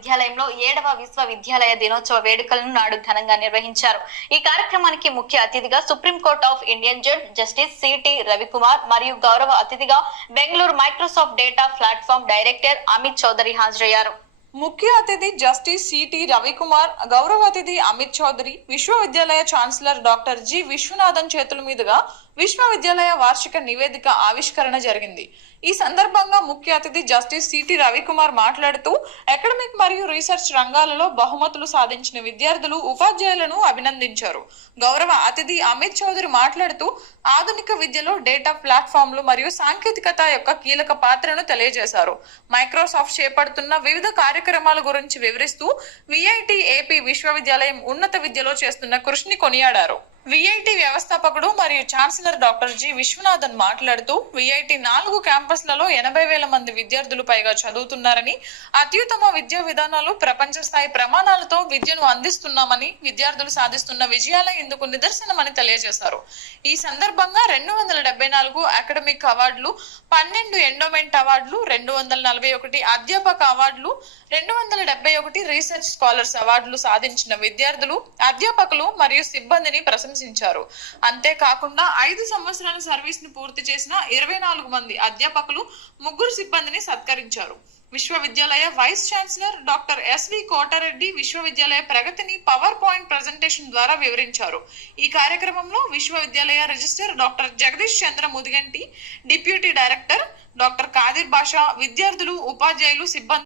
విద్యాలయంలో ఏడవ విశ్వవిద్యాలయ దినోత్సవ వేడుకలను నాడు ఘనంగా నిర్వహించారు. ఈ కార్యక్రమానికి ముఖ్య అతిథిగా Supreme Court of Indian judge justice C T Ravikumar మరియు గౌరవ అతిథిగా Bengaluru Microsoft data platform director Amit Chaudhary హాజరయ్యారు. ముఖ్య అతిథి జస్టిస్ సిటి రవికుమార్ గౌరవ అతిథి అమిత్ చౌదరి విశ్వవిద్యాలయ ఛాన్సలర్ డాక్టర్ జి విశ్వనాథన్ చేతుల మీదుగా విశ్వవిద్యాలయ వార్షిక నివేదిక ఆవిష్కరణ జరిగింది. ఈ సందర్భంగా ముఖ్య అతిథి జస్టిస్ సిటి రవికుమార్ మాట్లాడుతూ అకాడమిక్ మరియు రీసెర్చ్ రంగాలలో బహుమతులు సాధించిన విద్యార్థులు ఉపాధ్యాయులను అభినందించారు. గౌరవ అతిథి అమిత్ చౌదరి మాట్లాడుతూ ఆధునిక విద్యలో డేటా ప్లాట్ఫామ్లు మరియు సాంకేతికత యొక్క కీలక పాత్రను తెలియజేశారు. మైక్రోసాఫ్ట్ చేపడుతున్న వివిధ కార్యక్రమాల గురించి వివరిస్తూ విఐటి ఏపీ విశ్వవిద్యాలయం ఉన్నత విద్యలో చేస్తున్న కృషిని కొనియాడారు. విఐటి వ్యవస్థాపకుడు మరియు ఛాన్సలర్ డాక్టర్ జి. విశ్వనాథన్ మాట్లాడుతూ విఐటి నాలుగు క్యాంపస్లలో ఎనభై వేల మంది విద్యార్థులు పైగా చదువుతున్నారని అత్యుత్తమ విద్యా విధానాలు ప్రపంచ స్థాయి ప్రమాణాలతో విద్యను అందిస్తున్నామని విద్యార్థులు సాధిస్తున్న విజయాలే ఇందుకు నిదర్శనమని తెలియజేశారు. ఈ సందర్భంగా రెండు వందల డెబ్బై నాలుగు అకాడమిక్ అవార్డులు పన్నెండు ఎండోమెంట్ అవార్డులు రెండు వందల నలభై ఒకటి అధ్యాపక అవార్డులు రెండు వందల డెబ్బై ఒకటి రీసెర్చ్ స్కాలర్స్ అవార్డులు సాధించిన విద్యార్థులు అధ్యాపకులు మరియు సిబ్బందిని ప్రశంసించారు. అంతేకాకుండా ఐదు సంవత్సరాల సర్వీస్ను పూర్తి చేసిన ఇరవై నాలుగు మంది అధ్యాపకులు ముగ్గురు సిబ్బందిని సత్కరించారు. విశ్వవిద్యాలయ vice chancellor doctor S V Kotareddy విశ్వవిద్యాలయ ప్రగతిని పవర్ పాయింట్ ప్రజెంటేషన్ ద్వారా వివరించారు. ఈ కార్యక్రమంలో విశ్వవిద్యాలయ register doctor Jagadish Chandra Mudiganti deputy director doctor Kadir Basha విద్యార్థులు ఉపాధ్యాయులు సిబ్బంది